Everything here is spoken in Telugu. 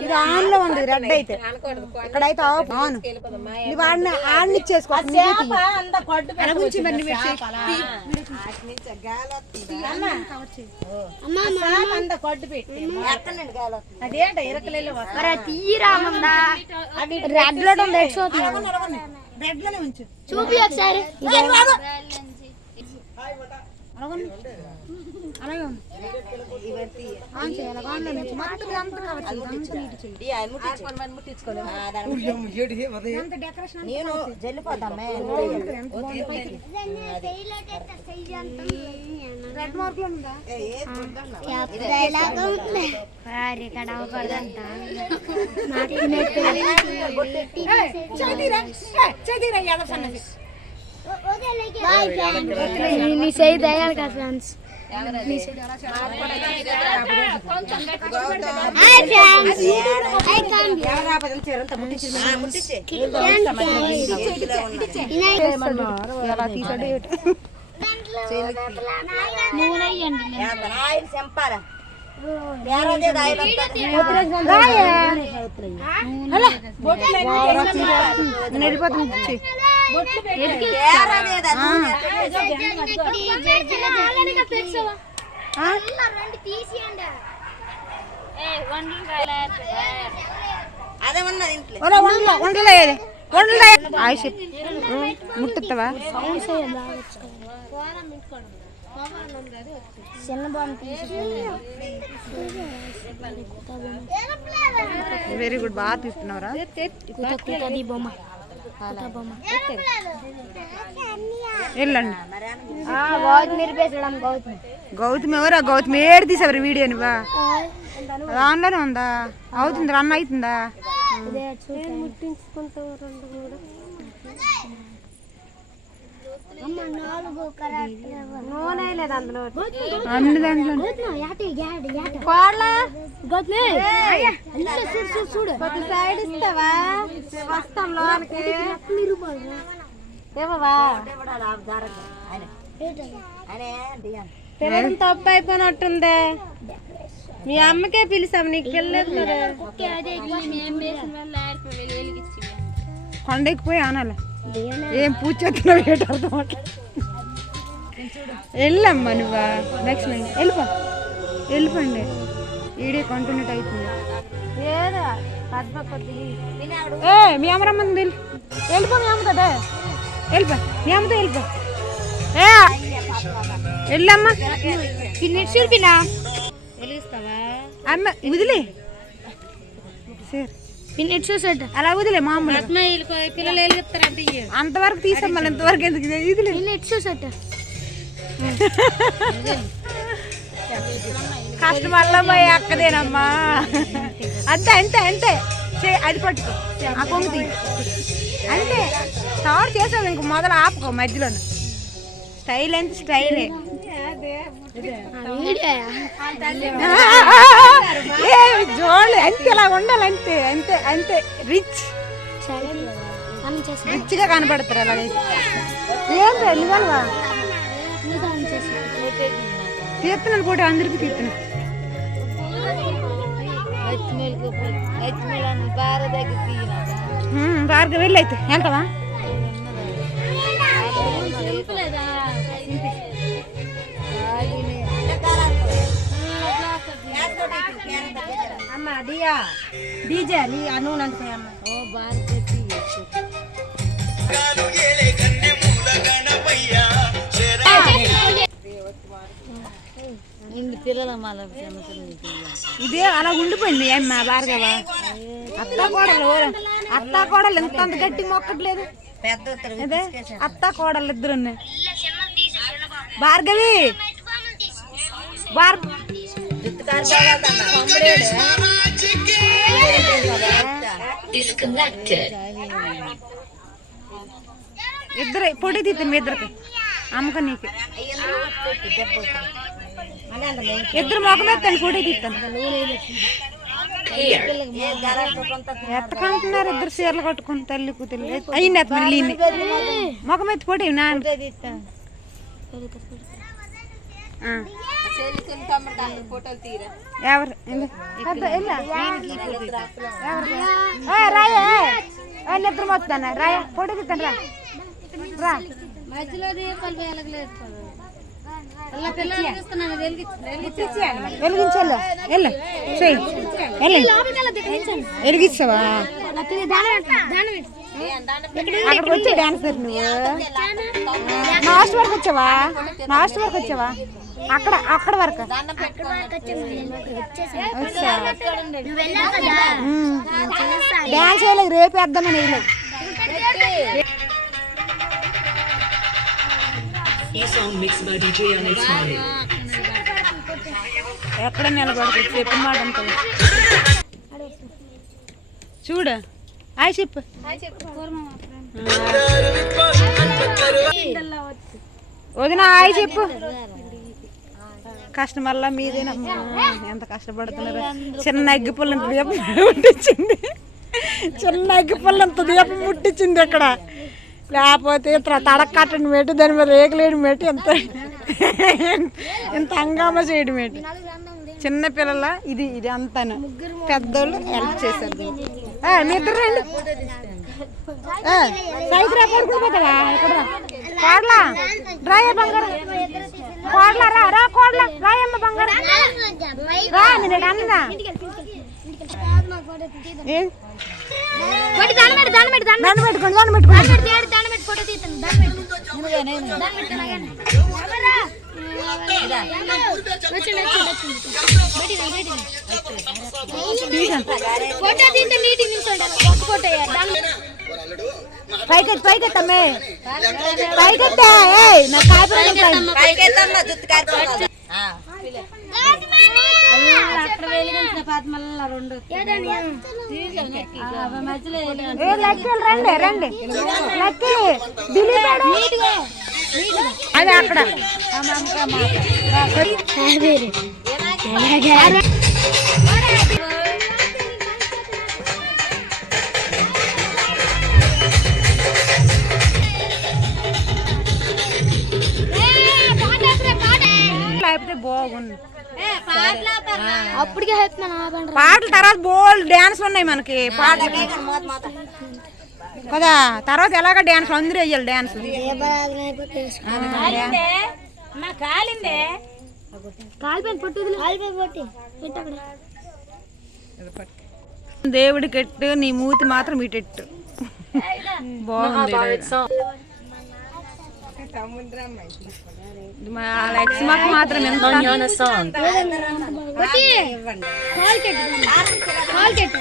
ఇది ఆన్ లో ఉంది, రెడ్ అయితే ఇక్కడైతే ఆన్. ఇది వాడిని ఆన్ ఇచ్చేసుకో. అదేంట ఇరకలేలో రెడ్ లో రెడ్ లోనే ఉంచు. చూపి ఒకసారి. అలాగే ఉంది. ఆన్ చేయాలి. ఆన్ లో నుంచి మొత్తం అంతా కావచ్చు. నేను జల్లిపోతామే రెడ్ మార్క్ లో ఉందా? ఫ్రెండ్స్ ముట్టుతావా? వెరీ గుడ్, బాగా తీస్తున్నావురా. వెళ్ళండి. గౌతమి ఎవరా? గౌతమి ఏడు తీసేవారు వీడియో నువ్వా? ఆన్లోనే ఉందా? అవుతుంది, రన్ అవుతుందా? అన్ని దాంట్లో సైడ్ ఇస్తావా? వస్తాం లోనికి. పిల్లలు తప్పు అయిపోయినట్టుందే. మీ అమ్మకే పిలిచాం, నీకు పిల్లలేదు కదా. కొండెక్కిపోయి ఆనాలి. ఏం పూజ చేస్తున్నావు? ఏంటి అర్థం వెళ్ళమ్మా నువ్వా. నెక్స్ట్ వెళ్ళిపోండి. వీడియో కంటిన్యూ అవుతుంది. మీ అమ్మ రమ్మంది. వెళ్ళిపో మీ అమ్మతో. వెళ్ళిపో మీ అమ్మతో వెళ్ళిపో. వెళ్ళమ్మా. చూపినా అమ్మ వదిలే సార్. అలా వదిలే మామూలు పిల్లలు వెలుగుతారంటే అంతవరకు తీసాం. మళ్ళీ ఇంతవరకు ఎందుకు కష్టమల్లా పోయి అక్కదేనమ్మా. అంతే అంతే అంతే. అది పట్టుకో, ఆ కొంగు తీ. అంతే స్టార్ట్ చేసావు, ఇంక మొదలు ఆపుకో మధ్యలో. స్టైల్ ఎంత స్టైలే. జోళ్ళు అంతే, ఇలా ఉండాలి. అంతే అంతే అంతే. రిచ్ రిచ్గా కనపడతారు అలాగైతే. ఏం వెళ్ళగలవా? తీస్తున్నాను కూడా, అందరికి తీస్తున్నాను. భార్గవి వెళ్ళి అయితే వెళ్తావా? అమ్మ డియా డీజే నీ అనునంటే అమ్మ. ఓ ఇదే అలా ఉండిపోయింది అమ్మ. భార్గవ అత్త కోడలు ఎంత అంత గట్టి మొక్కట్లేదు. అదే అత్త కోడలు ఇద్దరు. భార్గవి ఇద్దరు పొడి తీద్దాం. ఇద్దరికి అమ్మక నీకు ఇద్దరు మొఖమెత్తాను, పొడి తీస్తాను. ఎత్తకంటున్నారు ఇద్దరు చీరలు కట్టుకుని తల్లి కూతురు. అయ్యింది ఎత్త మళ్ళీ మొఖమెత్తి పొడి నాన్న. ఫోటోలు తీరా ఎవరు రాయ నిద్ర మొత్తాను రాయ ఫోటో తీస్తాను రా రా మధ్యలో దీపాలు వెలగలేదు వెలిగించాలి వెళ్ళు చెయ్యి వెలిగిస్తావా అక్కడికి వచ్చి డాన్సర్ నువ్వు లాస్ట్ వరకు వచ్చావా అక్కడ అక్కడ వరకు డాన్స్ వేయలేదు రేపు వేద్దామని వేయలేదు ఎక్కడ నిలబడుతుంది చెప్పు మాట ఉంటుంది చూడు హాయ్ చెప్పు వదిన హాయ్ చెప్పు కస్టమర్లా మీదేనమ్మా ఎంత కష్టపడుతున్నారు చిన్న అగ్గి పుల్లంత దీపం ముట్టించింది ముట్టించింది ఇక్కడ లేకపోతే తడక కట్టని పెట్టి దాని మీద రేకులేయడం పెట్టి ఎంత హంగామా చేయడం ఏంటి చిన్న పిల్లల ఇది అంతా పెద్దోళ్ళు హెల్ప్ చేశారు మీ ఇద్దరు రండి సైకిల్ పడుకుంటుపోతావా ఇక్కడ కోడలా రాయ బంగారం కోడలా రా కోడలా రాయమ్మ బంగారం రా నేను అన్నదా పైకెత్తమ్మే పైకెత్తా నా రండి రండి అది అక్కడ లేకపోతే బాగుంది అప్పటికే పాటల తర్వాత బోల్డ్ డాన్స్ ఉన్నాయి మనకి పాటలు కదా తర్వాత ఎలాగ డాన్స్ అందరూ వేయాలి డాన్స్ దేవుడి కెట్టు నీ మూతి మాత్రం ఇటెట్టు బాగుంది మా లక్ష్మి మాత్రం ఎంత కాల్ కెట్టు